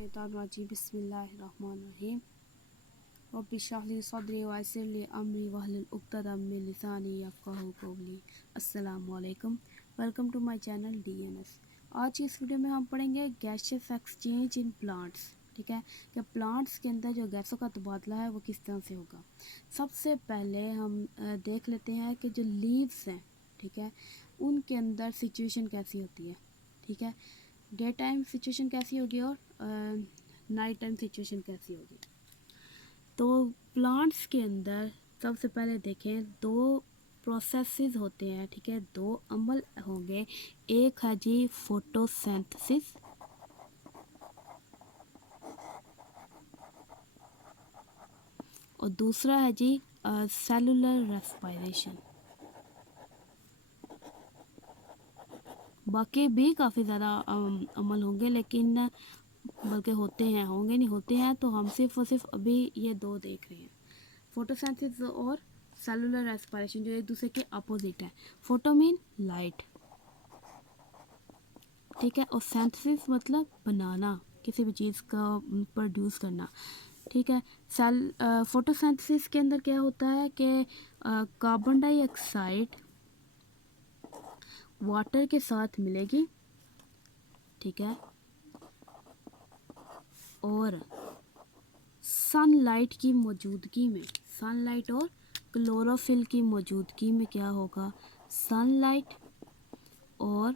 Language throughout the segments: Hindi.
शैतानिर्रजीम बिस्मिल्लाहिर्रहमानिर्रहीम रब्बि इश्रह ली सदरी व यस्सिर ली अमरी वहलुल उक़्दतम मिन लिसानी यफ़क़हू क़ौली। अस्सलामु अलैकुम, welcome to my channel DNS। आज की इस वीडियो में हम पढ़ेंगे गैसेस एक्सचेंज इन प्लांट्स। ठीक है, कि प्लांट्स के अंदर जो गैसों का तबादला है वो किस तरह से होगा। सबसे पहले हम देख लेते हैं कि जो लीव्स हैं, ठीक है, उनके अंदर सिचुएशन कैसी होती है। ठीक है, डे टाइम सिचुएशन कैसी होगी और नाइट टाइम सिचुएशन कैसी होगी। तो प्लांट्स के अंदर सबसे पहले देखें दो प्रोसेसेस होते हैं। ठीक है, दो अमल होंगे। एक है जी फोटोसिंथेसिस और दूसरा है जी सेलुलर रेस्पिरेशन। बाकी भी काफ़ी ज़्यादा अमल होंगे, लेकिन बल्कि होंगे नहीं होते हैं, तो हम सिर्फ और सिर्फ अभी ये दो देख रहे हैं, फोटोसिंथेसिस और सेलुलर रेस्पिरेशन, जो एक दूसरे के अपोजिट है। फोटो मीन लाइट, ठीक है, और सिंथेसिस मतलब बनाना, किसी भी चीज़ का प्रोड्यूस करना। ठीक है, फोटोसिंथेसिस के अंदर क्या होता है कि कार्बन डाइऑक्साइड वाटर के साथ मिलेगी, ठीक है, और सनलाइट की मौजूदगी में, सनलाइट और क्लोरोफिल की मौजूदगी में क्या होगा, सनलाइट और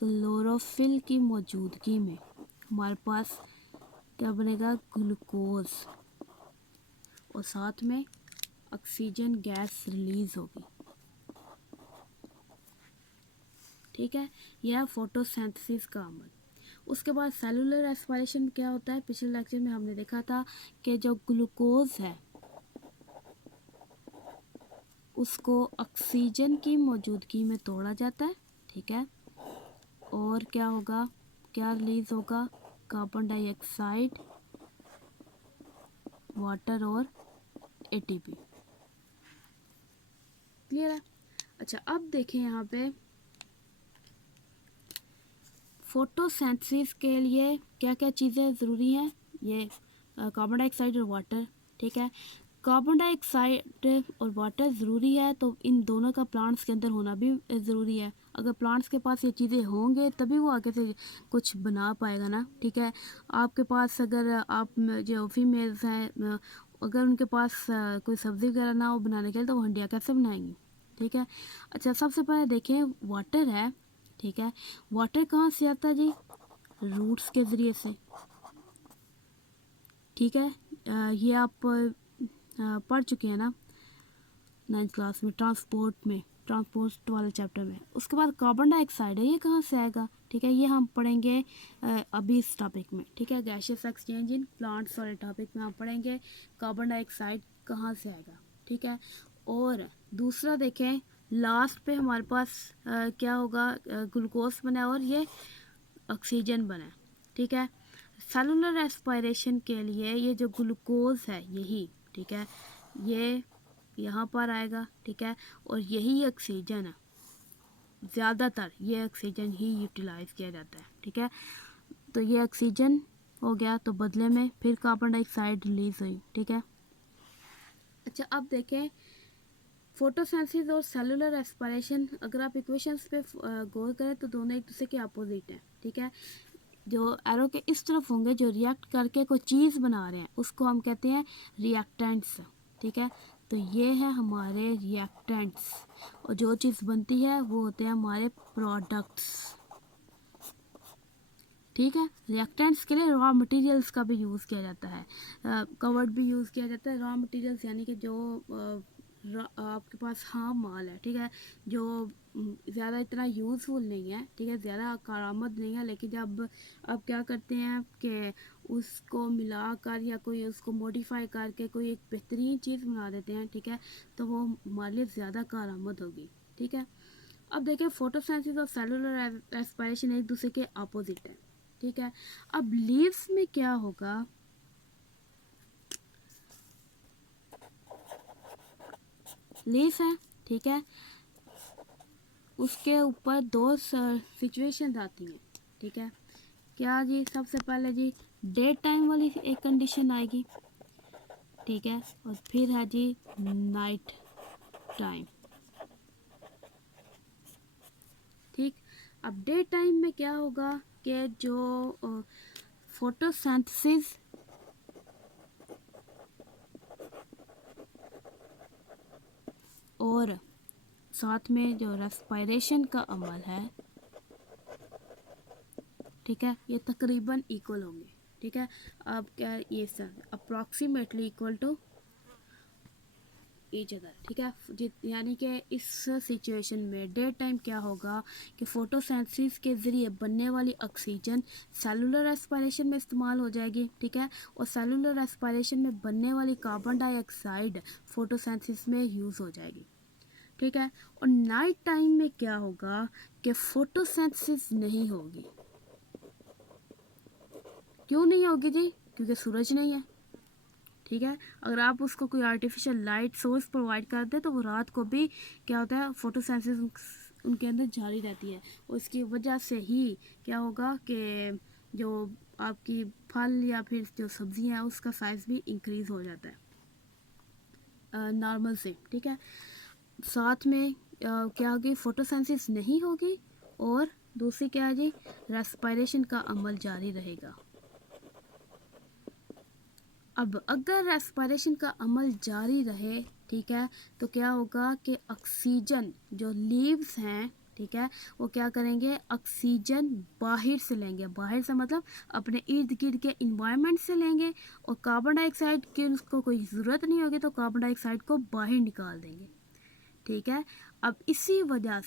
क्लोरोफिल की मौजूदगी में हमारे पास क्या बनेगा, ग्लूकोज, और साथ में ऑक्सीजन गैस रिलीज होगी। ठीक है, यह फोटोसिंथेसिस का अमल। उसके बाद सेलुलर रेस्पिरेशन में क्या होता है, पिछले लेक्चर में हमने देखा था कि जो ग्लूकोज है उसको ऑक्सीजन की मौजूदगी में तोड़ा जाता है। ठीक है, और क्या होगा, क्या रिलीज होगा, कार्बन डाइऑक्साइड, वाटर और ATP। क्लियर है। अच्छा, अब देखें यहाँ पे फोटोसिंथेसिस के लिए क्या क्या चीज़ें ज़रूरी हैं। ये कार्बन डाइऑक्साइड और वाटर। ठीक है, कार्बन डाइऑक्साइड और वाटर ज़रूरी है, तो इन दोनों का प्लांट्स के अंदर होना भी ज़रूरी है। अगर प्लांट्स के पास ये चीज़ें होंगे तभी वो आगे से कुछ बना पाएगा ना। ठीक है, आपके पास अगर आप जो फीमेल्स हैं, अगर उनके पास कोई सब्ज़ी वगैरह ना हो बनाने के लिए, तो वो हंडिया कैसे बनाएंगी। ठीक है, अच्छा, सबसे पहले देखें वाटर है। ठीक है, वाटर कहाँ से आता है जी, रूट्स के ज़रिए से। ठीक है, ये आप पढ़ चुके हैं ना 9th क्लास में, ट्रांसपोर्ट वाले चैप्टर में। उसके बाद कार्बन डाइऑक्साइड है, ये कहाँ से आएगा। ठीक है, ये हम पढ़ेंगे अभी इस टॉपिक में। ठीक है, गैसेस एक्सचेंज इन प्लांट्स वाले टॉपिक में हम पढ़ेंगे कार्बन डाइऑक्साइड कहाँ से आएगा। ठीक है, और दूसरा देखें लास्ट पे हमारे पास क्या होगा, ग्लूकोज बना और ये ऑक्सीजन बना। ठीक है, सेलुलर रेस्पिरेशन के लिए ये जो ग्लूकोज है यही, ठीक है, ये यहाँ पर आएगा। ठीक है, और यही ऑक्सीजन है, ज़्यादातर ये ऑक्सीजन ही यूटिलाइज किया जाता है। ठीक है, तो ये ऑक्सीजन हो गया, तो बदले में फिर कार्बन डाइऑक्साइड रिलीज हुई। ठीक है, अच्छा, अब देखें फोटोसिंथेसिस और सेलुलर रेस्पिरेशन, अगर आप इक्वेशंस पे गौर करें तो दोनों एक दूसरे के अपोजिट हैं। ठीक है, जो एरो के इस तरफ होंगे, जो रिएक्ट करके कोई चीज़ बना रहे हैं, उसको हम कहते हैं रिएक्टेंट्स। ठीक है, तो ये है हमारे रिएक्टेंट्स, और जो चीज़ बनती है वो होते हैं हमारे प्रोडक्ट्स। ठीक है, रिएक्टेंट्स के लिए रॉ मटेरियल्स का भी यूज़ किया जाता है, कवर्ड भी यूज़ किया जाता है। रॉ मटेरियल्स यानी कि जो आपके पास हार्म माल है। ठीक है, जो ज़्यादा इतना यूज़फुल नहीं है, ठीक है, ज़्यादा कारामद नहीं है, लेकिन जब आप क्या करते हैं कि उसको मिलाकर या कोई उसको मॉडिफाई करके कोई एक बेहतरीन चीज़ बना देते हैं, ठीक है, तो वो हमारे लिए ज़्यादा कारामद होगी। ठीक है, अब देखिए फोटोसिंथेसिस और सेलुलर रेस्पिरेशन एक दूसरे के अपोजिट है। ठीक है, अब लीव्स में क्या होगा, लीफ है, ठीक है, उसके ऊपर दो सिचुएशंस आती हैं। ठीक है, क्या जी, सबसे पहले जी डे टाइम वाली एक कंडीशन आएगी, ठीक है, और फिर है जी नाइट टाइम। ठीक, अब डे टाइम में क्या होगा कि जो फोटोसिंथेसिस और साथ में जो रेस्पिरेशन का अमल है, ठीक है, ये तकरीबन इक्वल होंगे। ठीक है, अब क्या ये sir approximately equal to each other. ठीक है, यानी कि इस सिचुएशन में डे टाइम क्या होगा कि फोटोसिंथेसिस के ज़रिए बनने वाली ऑक्सीजन सेलुलर रेस्पिरेशन में इस्तेमाल हो जाएगी। ठीक है, और सेलुलर रेस्पिरेशन में बनने वाली कार्बन डाइऑक्साइड फोटोसिंथेसिस में यूज़ हो जाएगी। ठीक है, और नाइट टाइम में क्या होगा कि फोटोसिंथेसिस नहीं होगी। क्यों नहीं होगी जी? क्योंकि सूरज नहीं है। ठीक है, अगर आप उसको कोई आर्टिफिशियल लाइट सोर्स प्रोवाइड कर दें तो वो रात को भी क्या होता है, फोटोसिंथेसिस उनके अंदर जारी रहती है, और इसकी वजह से ही क्या होगा कि जो आपकी फल या फिर जो सब्जियां हैं उसका साइज़ भी इंक्रीज़ हो जाता है नॉर्मल से। ठीक है, साथ में क्या होगी, फोटोसिंथेसिस नहीं होगी, और दूसरी क्या है जी, रेस्पिरेशन का अमल जारी रहेगा। अब अगर रेस्पिरेशन का अमल जारी रहे, ठीक है, तो क्या होगा कि ऑक्सीजन जो लीव्स हैं, ठीक है, वो क्या करेंगे, ऑक्सीजन बाहर से लेंगे। बाहर से मतलब अपने इर्द गिर्द के इन्वायरमेंट से लेंगे, और कार्बन डाइऑक्साइड की उसको कोई ज़रूरत नहीं होगी तो कार्बन डाइऑक्साइड को बाहर निकाल देंगे। ठीक है, अब इसी वजह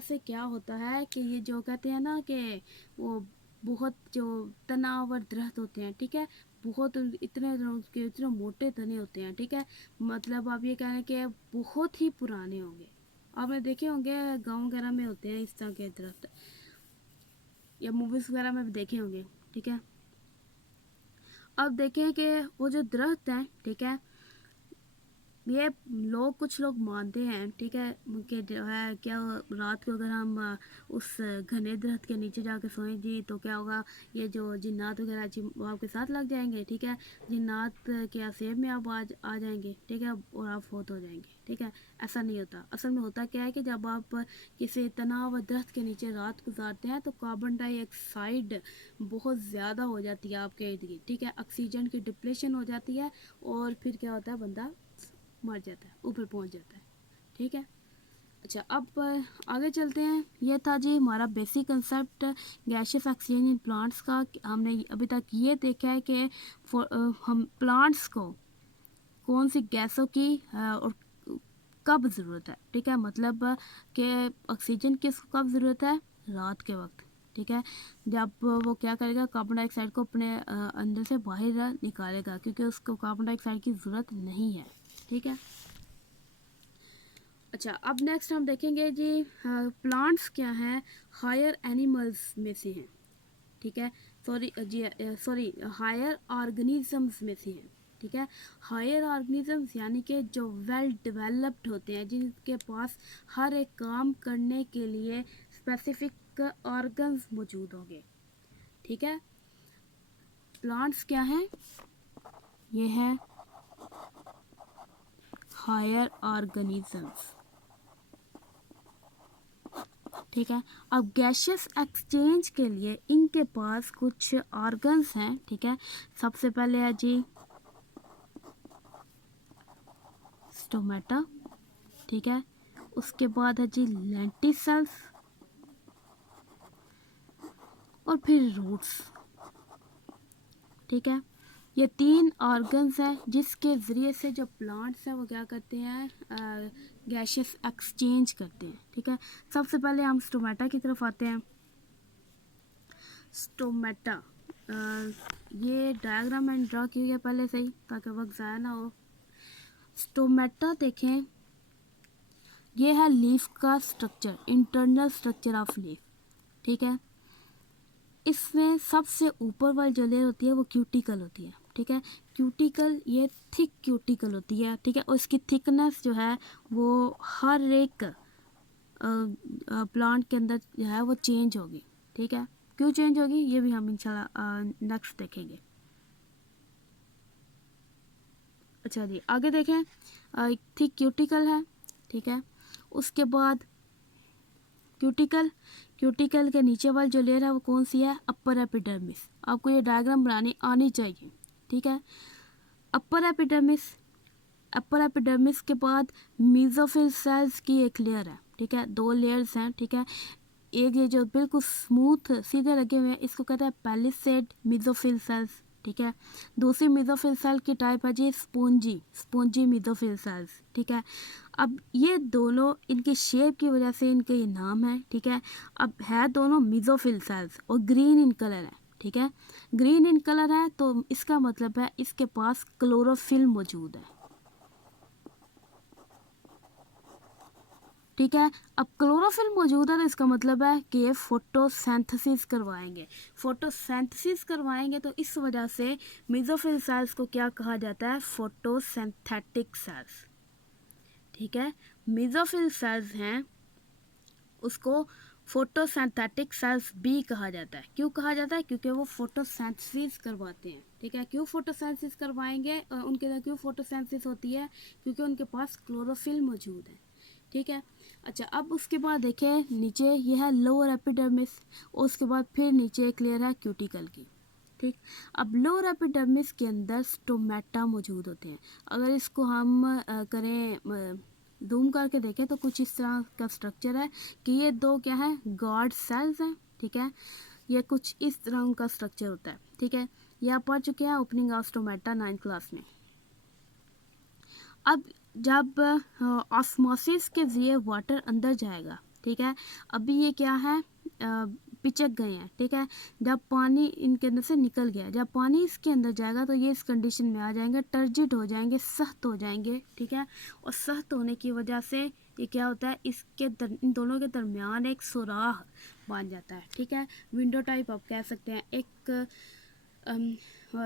से क्या होता है कि ये जो कहते हैं ना कि वो बहुत जो तनावर दरख्त होते हैं, ठीक है, बहुत इतने मोटे तने होते हैं। ठीक है, मतलब आप ये कह रहे हैं कि बहुत ही पुराने होंगे। आपने देखे होंगे गांव वगैरह में होते हैं इस तरह के दरख्त, या मूवीज़ वगैरह में भी देखे होंगे। ठीक है, अब देखें कि वो जो दरख्त हैं, ठीक है, ये कुछ लोग मानते हैं, ठीक है, कि जो है क्या रात को अगर हम उस घने दरख्त के नीचे जाके सोएं जी तो क्या होगा, ये जो जिन्नात वगैरह जी वो आपके साथ लग जाएंगे। ठीक है, जिन्नात के आसेब में आप आ जाएंगे। ठीक है, और आप फौत हो जाएंगे। ठीक है, ऐसा नहीं होता। असल में होता क्या है कि जब आप किसी तनाव दरख्त के नीचे रात गुजारते हैं तो कार्बन डाइऑक्साइड बहुत ज़्यादा हो जाती है आपके इर्द गिर्द। ठीक है, ऑक्सीजन की डिप्लेशन हो जाती है, और फिर क्या होता है, बंदा मर जाता है, ऊपर पहुंच जाता है। ठीक है, अच्छा, अब आगे चलते हैं। ये था जी हमारा basic concept gaseous exchange in plants का। हमने अभी तक ये देखा है कि हम प्लांट्स को कौन सी गैसों की और कब ज़रूरत है। ठीक है, मतलब कि ऑक्सीजन की कब ज़रूरत है, रात के वक्त। ठीक है, जब वो क्या करेगा, कार्बन डाइऑक्साइड को अपने अंदर से बाहर निकालेगा, क्योंकि उसको कार्बन डाइऑक्साइड की ज़रूरत नहीं है। ठीक है, अच्छा, अब नेक्स्ट हम देखेंगे जी प्लांट्स क्या हैं, हायर एनिमल्स में से हैं। ठीक है, सॉरी हायर ऑर्गेनिजम्स में से हैं। ठीक है, हायर ऑर्गेनिजम्स यानी कि जो वेल डेवलप्ड होते हैं, जिनके पास हर एक काम करने के लिए स्पेसिफिक ऑर्गन्स मौजूद होंगे। ठीक है, प्लांट्स क्या हैं, ये है हायर ऑर्गेनिजम्स। ठीक है, अब गैशियस एक्सचेंज के लिए इनके पास कुछ ऑर्गन्स हैं। ठीक है, सबसे पहले है जी स्टोमेटा। ठीक है, उसके बाद है जी लेंटिसेल्स, और फिर रूट्स। ठीक है, ये 3 ऑर्गन्स हैं जिसके ज़रिए से जो प्लांट्स हैं वो क्या करते हैं, गैशियस एक्सचेंज करते हैं। ठीक है, सबसे पहले हम स्टोमेटा की तरफ आते हैं। स्टोमेटा, ये डायग्राम मैंने ड्रा की हुई है पहले से ही ताकि वक्त ज़ाया ना हो। स्टोमेटा देखें, ये है लीफ का structure, internal structure of leaf. ठीक है, इसमें सबसे ऊपर वाली जो लेयर होती है वो क्यूटिकल होती है। ठीक है, क्यूटिकल ये थिक क्यूटिकल होती है। ठीक है, और इसकी थिकनेस जो है वो हर एक प्लांट के अंदर जो है वो चेंज होगी। ठीक है, क्यों चेंज होगी ये भी हम इंशाल्लाह नेक्स्ट देखेंगे। अच्छा जी, आगे देखें, एक थी क्यूटिकल है, ठीक है। उसके बाद क्यूटिकल के नीचे वाली जो लेयर है वो कौन सी है, अपर एपिडर्मिस। आपको ये डायग्राम बनानी आनी चाहिए, ठीक है। अपर एपिडर्मिस के बाद मेसोफिल सेल्स की एक लेयर है, ठीक है। दो लेयर्स हैं, ठीक है। एक ये जो बिल्कुल स्मूथ सीधे लगे हुए हैं इसको कहते हैं पैलिसेड मेसोफिल सेल्स, ठीक है। दूसरी मेसोफिल सेल की टाइप है जी स्पोंजी मेसोफिल सेल्स, ठीक है। अब ये दोनों इनकी शेप की वजह से इनके ये नाम है, ठीक है। अब है दोनों मेसोफिल सेल्स और ग्रीन इन कलर है, ठीक है। ग्रीन इन कलर है तो इसका मतलब है इसके पास क्लोरोफिल मौजूद है, ठीक है। अब क्लोरोफिल मौजूद है तो इसका मतलब है कि ये फोटोसिंथेसिस करवाएंगे तो इस वजह से मेसोफिल सेल्स को क्या कहा जाता है, फोटोसिंथेटिक सेल्स, ठीक है। मेसोफिल सेल्स हैं उसको फोटोसिंथेटिक सेल्स भी कहा जाता है। क्यों कहा जाता है, क्योंकि वो फोटोसिंथेसिस करवाते हैं, ठीक है। क्यों फोटोसिंथेसिस करवाएंगे, उनके अंदर क्यों फोटोसिंथेसिस होती है, क्योंकि उनके पास क्लोरोफिल मौजूद है, ठीक है। अच्छा, अब उसके बाद देखें नीचे ये है लोअर एपिडर्मिस, और उसके बाद फिर नीचे एक लेयर है क्यूटिकल की, ठीक। अब लोअर एपिडर्मिस के अंदर स्टोमेटा मौजूद होते हैं। अगर इसको हम करें जूम करके देखें तो कुछ इस तरह का स्ट्रक्चर है कि ये दो क्या है, गार्ड सेल्स हैं, ठीक है। ये कुछ इस तरह उनका स्ट्रक्चर होता है, ठीक है। ये आप पढ़ चुके हैं opening of stomata 9th class में। अब जब ऑस्मोसिस के जरिए वाटर अंदर जाएगा, ठीक है। अभी ये क्या है, पिचक गए हैं, ठीक है। जब पानी इनके अंदर से निकल गया, जब पानी इसके अंदर जाएगा तो ये इस कंडीशन में आ जाएंगे, टर्जिड हो जाएंगे, सख्त हो जाएंगे, ठीक है। और सख्त होने की वजह से ये क्या होता है, इन दोनों के दरमियान एक सुराख बन जाता है, ठीक है। विंडो टाइप आप कह सकते हैं, एक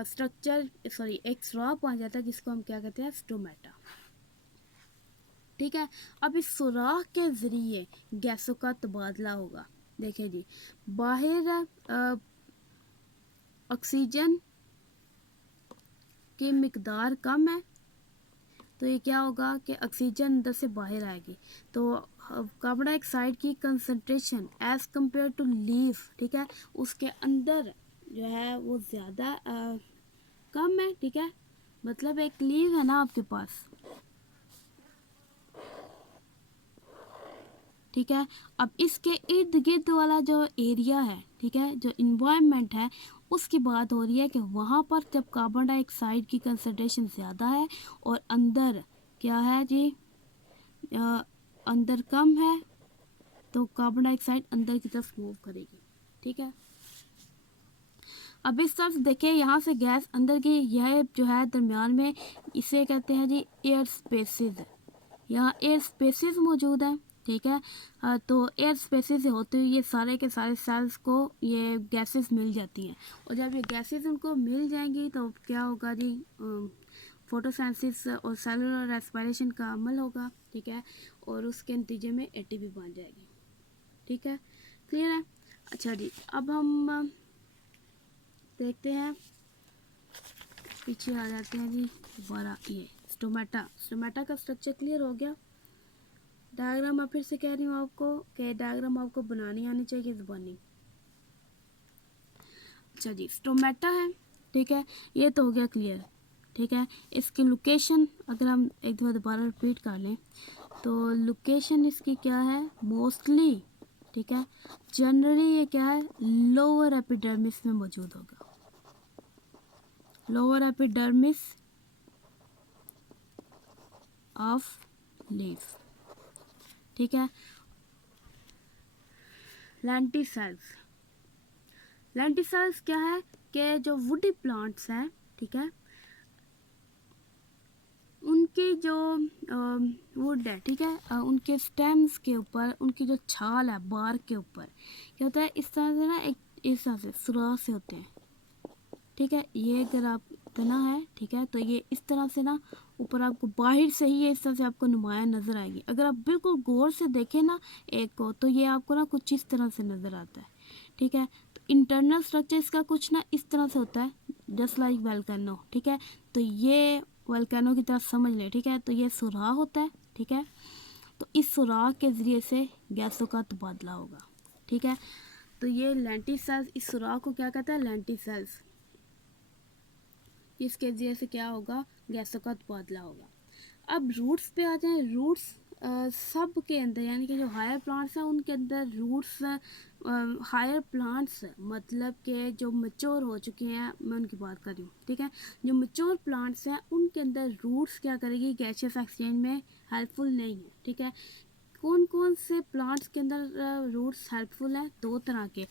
स्ट्रक्चर सॉरी एक सुराख बन जाता है जिसको हम क्या कहते हैं, स्टोमेटा, ठीक है। अब इस सुराख के ज़रिए गैसों का तबादला होगा। देखिए जी, बाहर ऑक्सीजन की मिकदार कम है तो ये क्या होगा कि ऑक्सीजन अंदर से बाहर आएगी, तो कार्बन डाइऑक्साइड की concentration as compare to leaf, ठीक है, उसके अंदर जो है वो ज़्यादा कम है, ठीक है। मतलब एक लीव है ना आपके पास, ठीक है। अब इसके इर्द गिर्द वाला जो एरिया है, ठीक है, जो इन्वायरमेंट है, उसकी बात हो रही है कि वहाँ पर जब कार्बन डाइऑक्साइड की कंसंट्रेशन ज़्यादा है और अंदर क्या है जी, अंदर कम है तो कार्बन डाइऑक्साइड अंदर की तरफ मूव करेगी, ठीक है। अब इस तरफ देखिए, यहाँ से गैस अंदर की यह जो है दरमियान में, इसे कहते हैं जी एयर स्पेसेस। यहाँ एयर स्पेसेस मौजूद है, ठीक है। तो एयर स्पेसेस से होते हुए ये सारे के सारे सेल्स को ये गैसेस मिल जाती हैं, और जब ये गैसेस उनको मिल जाएंगी तो क्या होगा जी, फोटोसिंथेसिस और सेलुलर रेस्पिरेशन का अमल होगा, ठीक है। और उसके नतीजे में एटीपी बन जाएगी, ठीक है। क्लियर है। अच्छा जी, अब हम देखते हैं, पीछे आ जाते हैं जी दोबारा। ये स्टोमेटा का स्ट्रक्चर क्लियर हो गया। डायग्राम मैं फिर से कह रही हूँ आपको कि डायग्राम आपको बनानी आनी चाहिए ज़बानी। अच्छा जी, स्टोमेटा है, ठीक है। ये तो हो गया क्लियर, ठीक है। इसकी लोकेशन अगर हम एक दफ़ा दोबारा रिपीट कर लें तो लोकेशन इसकी क्या है, मोस्टली, ठीक है, जनरली ये क्या है, लोअर एपिडर्मिस में मौजूद होगा, लोअर एपिडर्मिस ऑफ लीफ, ठीक है। लेंटिसेल्स क्या है कि जो वुडी प्लांट्स हैं, ठीक है, उनकी जो वुड है, ठीक है, उनके स्टेम्स के ऊपर उनकी जो छाल है बार के ऊपर क्या होता है, इस तरह से ना, एक इस तरह से सुराख से होते हैं, ठीक है। ये अगर आप तना है, ठीक है, तो ये इस तरह से ना ऊपर आपको बाहर से ही ये इस तरह से आपको नुमाया नज़र आएगी। अगर आप बिल्कुल गौर से देखें ना एक को, तो ये आपको ना कुछ इस तरह से नज़र आता है, ठीक है। तो इंटरनल स्ट्रक्चर इसका कुछ ना इस तरह से होता है, जस्ट लाइक वोल्केनो, ठीक है। तो ये वोल्केनो की तरह समझ लें, ठीक है। तो ये सुराख होता है, ठीक है। तो इस सुराख के ज़रिए से गैसों का तबादला होगा, ठीक है। तो ये लेंटिसेल्स, इस सुराख को क्या कहता है, लेंटिसेल्स। इसके ज़रिए से क्या होगा, गैसों का तबादला होगा। अब रूट्स पे आ जाएं। रूट्स सब के अंदर, यानी कि जो हायर प्लांट्स हैं उनके अंदर रूट्स, हायर प्लांट्स मतलब कि जो मैच्योर हो चुके हैं, मैं उनकी बात कर रही हूँ, ठीक है। जो मैच्योर प्लांट्स हैं उनके अंदर रूट्स क्या करेगी, गैसियस एक्सचेंज में हेल्पफुल नहीं है, ठीक है। कौन कौन से प्लांट्स के अंदर रूट्स हेल्पफुल हैं, दो तरह के,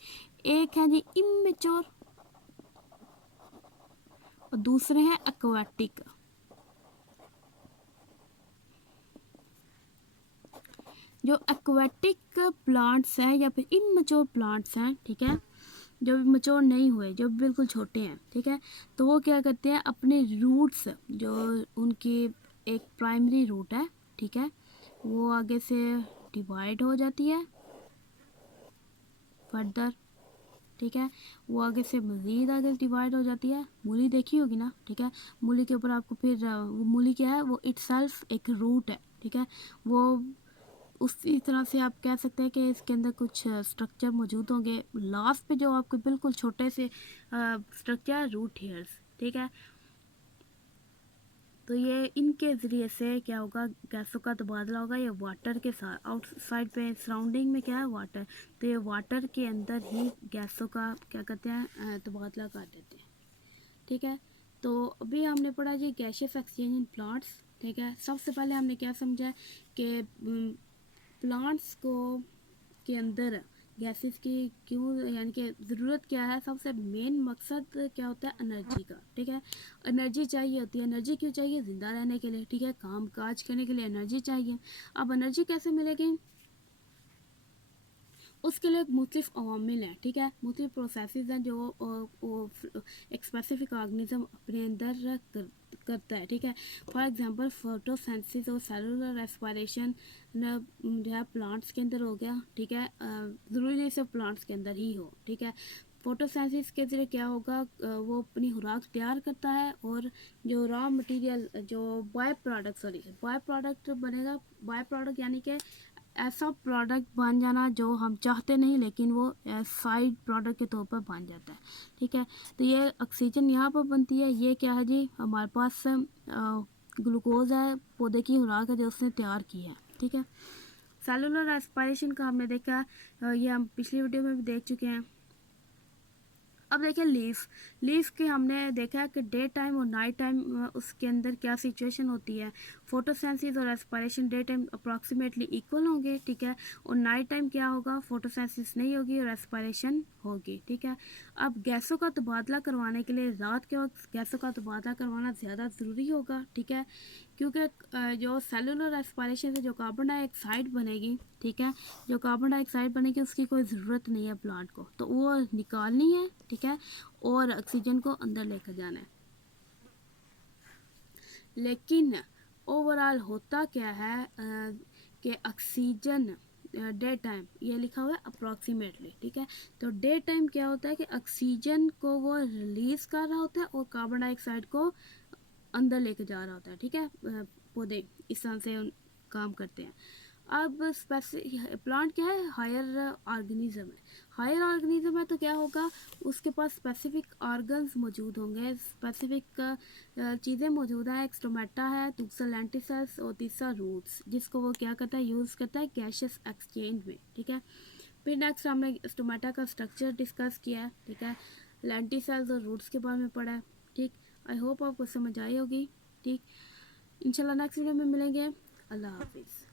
एक है जी इमेच्योर और दूसरे हैं एक्वाटिक। जो एक्वाटिक प्लांट्स हैं या फिर इमैच्योर प्लांट्स हैं, ठीक है, जो भी मैच्योर नहीं हुए, जो बिल्कुल छोटे हैं, ठीक है, तो वो क्या करते हैं, अपने रूट्स, जो उनकी एक प्राइमरी रूट है, ठीक है, वो आगे से डिवाइड हो जाती है फर्दर, ठीक है। वो आगे से मज़ीद आगे डिवाइड हो जाती है। मूली देखी होगी ना, ठीक है। मूली के ऊपर आपको फिर वो मूली क्या है, वो इटसेल्फ एक रूट है, ठीक है। वो उसी तरह से आप कह सकते हैं कि इसके अंदर कुछ स्ट्रक्चर मौजूद होंगे। लास्ट पे जो आपके बिल्कुल छोटे से स्ट्रक्चर, रूट हेयर्स, ठीक है। तो ये इनके ज़रिए से क्या होगा, गैसों का तबादला होगा। ये वाटर के साथ आउटसाइड पे सराउंडिंग में क्या है, वाटर, तो ये वाटर के अंदर ही गैसों का क्या कहते हैं, तबादला कर देते हैं, ठीक है। तो अभी हमने पढ़ा जी गैसियस एक्सचेंज इन प्लांट्स, ठीक है। सबसे पहले हमने क्या समझा कि प्लांट्स को के अंदर गैसेस की क्यों, यानी कि ज़रूरत क्या है, सबसे मेन मकसद क्या होता है, एनर्जी का, ठीक है। एनर्जी चाहिए होती है। एनर्जी क्यों चाहिए, ज़िंदा रहने के लिए, ठीक है, काम काज करने के लिए एनर्जी चाहिए। अब एनर्जी कैसे मिलेगी, उसके लिए मुख्तलिफ अवामिल हैं, ठीक है, मुख्तलिफ प्रोसेसेस हैं जो एक स्पेसिफिक ऑर्गेनिज्म अपने अंदर करता है, ठीक है। फॉर एग्जांपल फोटोसिंथेसिस और सेलुलर रेस्पिरेशन जो है प्लांट्स के अंदर हो गया, ठीक है। ज़रूरी नहीं सिर्फ प्लांट्स के अंदर ही हो, ठीक है। फोटोसिंथेसिस के ज़रिए क्या होगा, वो अपनी खुराक तैयार करता है और जो रॉ मटेरियल, जो बाय प्रोडक्ट बनेगा। बाय प्रोडक्ट यानी कि ऐसा प्रोडक्ट बन जाना जो हम चाहते नहीं, लेकिन वो साइड प्रोडक्ट के तौर पर बन जाता है, ठीक है। तो ये ऑक्सीजन यहाँ पर बनती है। ये क्या है जी, हमारे पास ग्लूकोज है, पौधे की खुराक है जो उसने तैयार की है, ठीक है। सेलुलर रेस्पिरेशन का हमने देखा, ये हम पिछली वीडियो में भी देख चुके हैं। अब देखिए लीफ के हमने देखा है कि डे टाइम और नाइट टाइम उसके अंदर क्या सिचुएशन होती है। फोटोसेंसिस और respiration day time approximately equal होंगे, ठीक है, और नाइट टाइम क्या होगा, फोटोसेंसिस नहीं होगी और रेस्पिरेशन होगी, ठीक है। अब गैसों का तबादला करवाने के लिए रात के वक्त गैसों का तबादला करवाना ज़्यादा ज़रूरी होगा, ठीक है, क्योंकि जो सेलुलर रेस्पिरेशन से जो कार्बन डाइऑक्साइड बनेगी, ठीक है, जो कार्बन डाइऑक्साइड बनेगी उसकी कोई ज़रूरत नहीं है प्लांट को, तो वो निकालनी है, ठीक है, और ऑक्सीजन को अंदर लेकर जाना है। लेकिन ओवरऑल होता क्या है कि ऑक्सीजन डे टाइम, ये लिखा हुआ है अप्रॉक्सीमेटली, ठीक है। तो डे टाइम क्या होता है कि ऑक्सीजन को वो रिलीज़ कर रहा होता है और कार्बन डाइऑक्साइड को अंदर लेके जा रहा होता है, ठीक है। पौधे इस तरह से काम करते हैं। अब प्लांट क्या है, हायर ऑर्गेनिज्म है। हायर ऑर्गेनिज्म है तो क्या होगा, उसके पास स्पेसिफिक ऑर्गन्स मौजूद होंगे, स्पेसिफिक चीज़ें मौजूद हैं। एक स्टोमेटा है, दूसरा लेंटिसेल्स और तीसरा रूट्स, जिसको वो क्या करता है, यूज़ करता है गैसियस एक्सचेंज में, ठीक है। फिर नेक्स्ट हमने स्टोमेटा का स्ट्रक्चर डिस्कस किया है, ठीक है। लेंटिसेल्स और रूट्स के बारे में पढ़ा है, ठीक। आई होप आपको समझ आई होगी, ठीक। इंशाल्लाह नेक्स्ट वीडियो में मिलेंगे। अल्लाह हाफिज़।